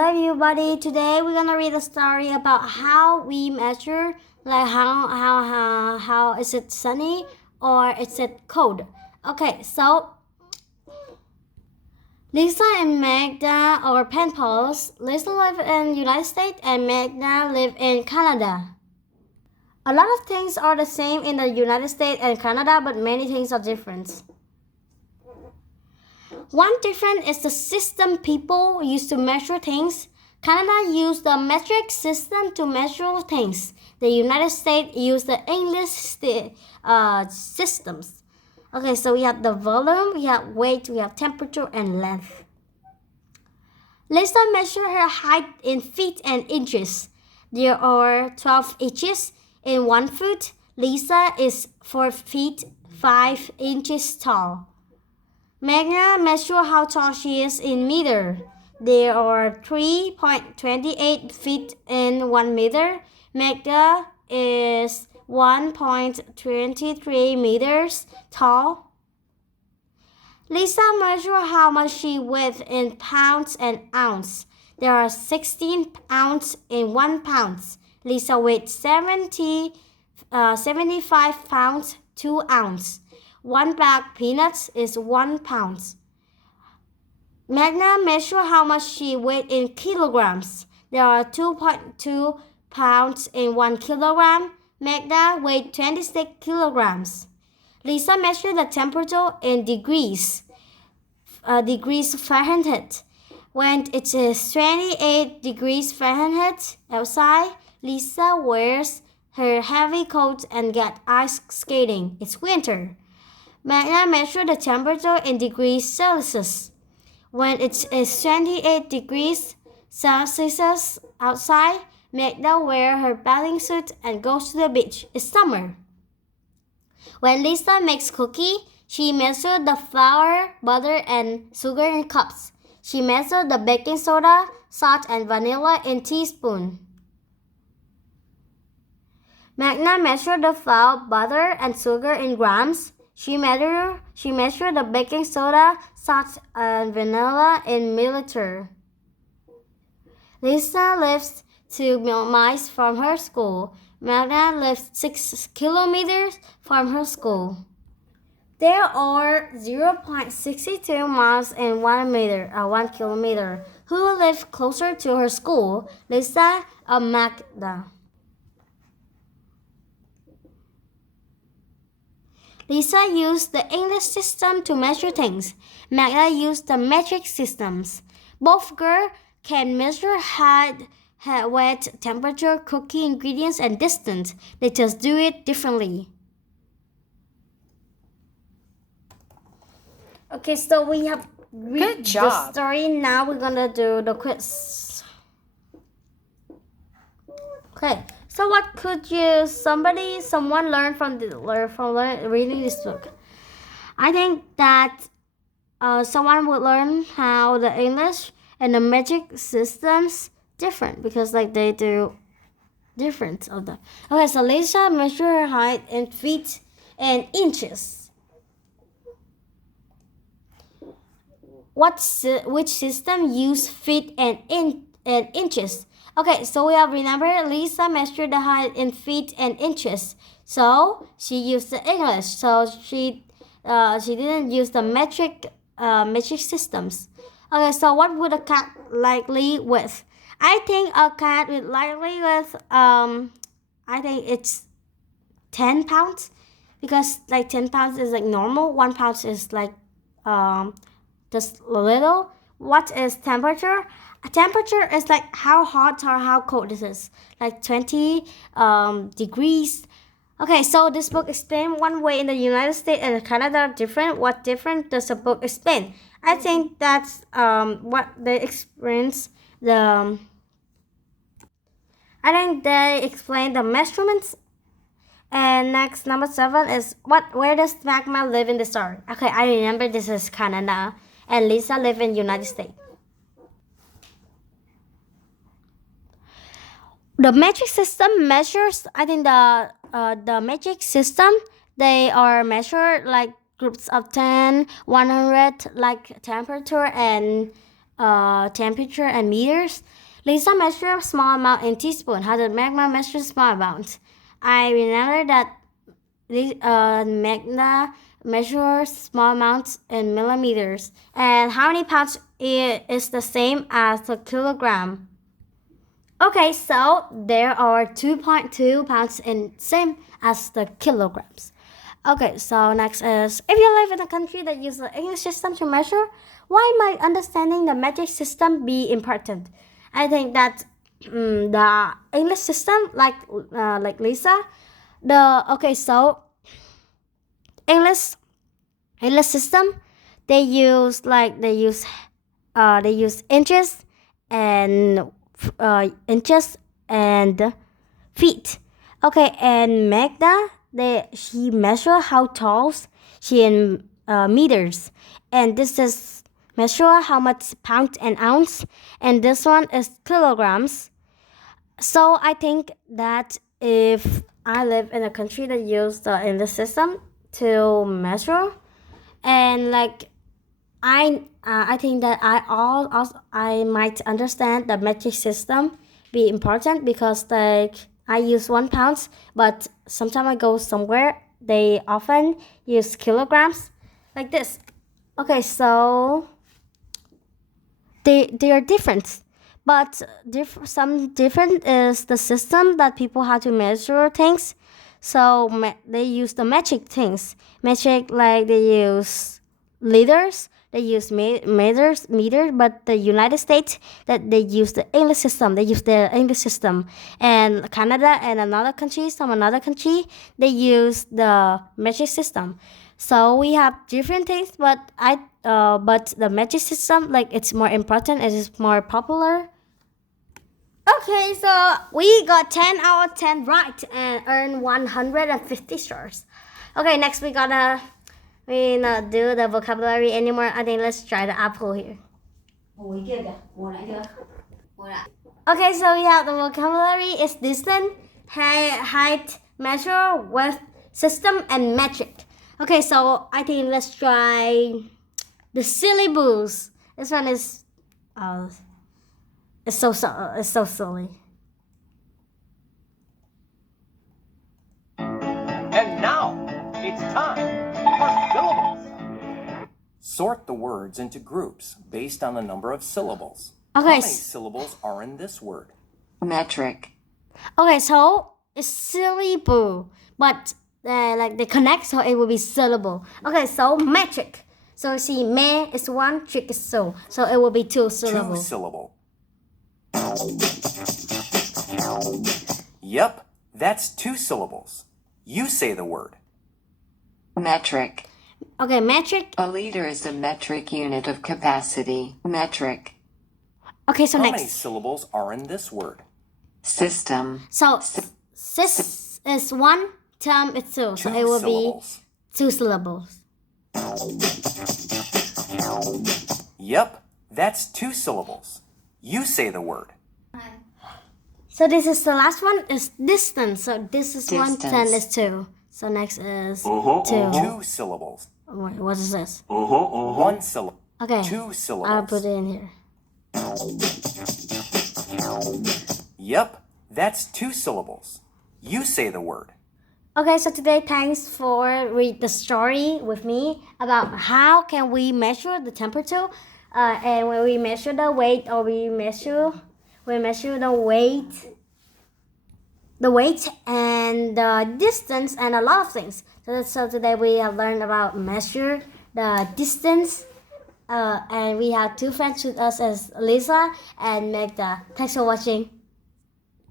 Hello everybody, today we're gonna read a story about how we measure, like how is it sunny or is it cold. Okay, so Lisa and Magda are pen pals. Lisa live in United States and Magda live in Canada. A lot of things are the same in the United States and Canada, but many things are different. One difference is the system people use to measure things. Canada used the metric system to measure things. The United States used the English systems. Okay, so we have the volume, we have weight, we have temperature, and length. Lisa measured her height in feet and inches. There are 12 inches in 1 foot. Lisa is 4 feet 5 inches tall. Magna measured how tall she is in meter. There are 3.28 feet in 1 meter. Magda is 1.23 meters tall. Lisa measured how much she weighs in pounds and ounce. There are 16 ounces in 1 pound. Lisa weighed 75 pounds 2 ounces. 1 bag peanuts is 1 pound. Magna measured how much she weighed in kilograms. There are 2.2 pounds in 1 kilogram. Magda weighed 26 kilograms. Lisa measured the temperature in degrees Fahrenheit. When it is 28 degrees Fahrenheit outside, Lisa wears her heavy coat and gets ice skating. It's winter. Magna measured the temperature in degrees Celsius. When it is 28 degrees Celsius outside, Magda wears her bathing suit and goes to the beach. It's summer. When Lisa makes cookie, she measures the flour, butter, and sugar in cups. She measures the baking soda, salt, and vanilla in teaspoons. Magna measured the flour, butter, and sugar in grams. She measured the baking soda, salt, and vanilla in milliliters. Lisa lives 2 miles from her school. Magna lives 6 kilometers from her school. There are 0.62 miles in 1 kilometer. Who lives closer to her school, Lisa or Magda? Lisa used the English system to measure things. Magda used the metric systems. Both girls can measure height, weight, temperature, cookie ingredients, and distance. They just do it differently. Okay, so we have read the story. Now we're gonna do the quiz. Okay. So what could someone learn from reading this book? I think that someone would learn how the English and the metric systems different because they do different of them. Okay, so Lisa measured her height in feet and inches. Which system use feet and inches? Okay, so we have remembered Lisa measured the height in feet and inches. So she used the English. So she didn't use the metric systems. Okay, so what would a cat likely with? I think a cat would likely with I think it's 10 pounds because 10 pounds is normal. 1 pound is just a little. What is temperature? A temperature is how hot or how cold this is. 20 degrees. Okay, so this book explains one way in the United States and Canada are different. What different does the book explain? I think that's what they experience I think they explain the measurements. And next, number 7 is where does Magma live in the story? Okay, I remember this is Canada and Lisa live in United States. The metric system measures, I think the metric system, they are measured groups of 10, 100, temperature and temperature and meters. Lisa measured small amount in teaspoon. How did Magna measure small amount? I remember that Magna measures small amounts in millimeters. And how many pounds is the same as a kilogram? Okay, so there are 2.2 pounds in same as the kilograms. Okay, so next is, if you live in a country that uses the English system to measure, why might understanding the metric system be important? I think that the English system, like Lisa, so English system, they use inches and feet. Okay, and Magda, she measure how tall she in meters, and this is measure how much pound and ounce, and this one is kilograms. So I think that if I live in a country that use the English system to measure, and I think that I might understand the metric system be important because I use 1 pound, but sometimes I go somewhere they often use kilograms like this. Okay, so they are different, but some different is the system that people have to measure things. So they use the metric things. Metric, like they use liters, they use meters, but the United States, that they use the English system. They use the English system, and Canada and another country, they use the metric system. So we have different things, but but the metric system, like, it's more important. It is more popular. Okay, so we got 10 out of 10 right and earned 150 stars. Okay, next we not do the vocabulary anymore. I think let's try the apple here. Okay, so we have the vocabulary is distance, height, measure, width, system, and metric. Okay, so I think let's try the syllables. This one is it's so silly. And now, it's time for syllables. Sort the words into groups based on the number of syllables. Okay. How many syllables are in this word? Metric. Okay, so it's syllable, but they connect, so it will be syllable. Okay, so metric. So see, me is one, trick is so it will be two syllable. 2 syllable. Yep, that's 2 syllables. You say the word. Metric. Okay, metric. A liter is a metric unit of capacity. Metric. Okay, so How next. many syllables are in this word? System. So sis is one, term is two, so 2 it will syllables. be 2 syllables. Yep, that's 2 syllables. You say the word. So this is the last one is distance. So this is Distance. 1, 10 is 2. So next is 2. 2 syllables. Wait, what is this? 1 syllable. Okay. 2 syllables. I'll put it in here. Yep, that's 2 syllables. You say the word. Okay, so today thanks for read the story with me about how can we measure the temperature, and when we measure the weight, or we measure the weight and the distance and a lot of things. So today we have learned about measure the distance, and we have 2 friends with us as Lisa and Magda. Thanks for watching.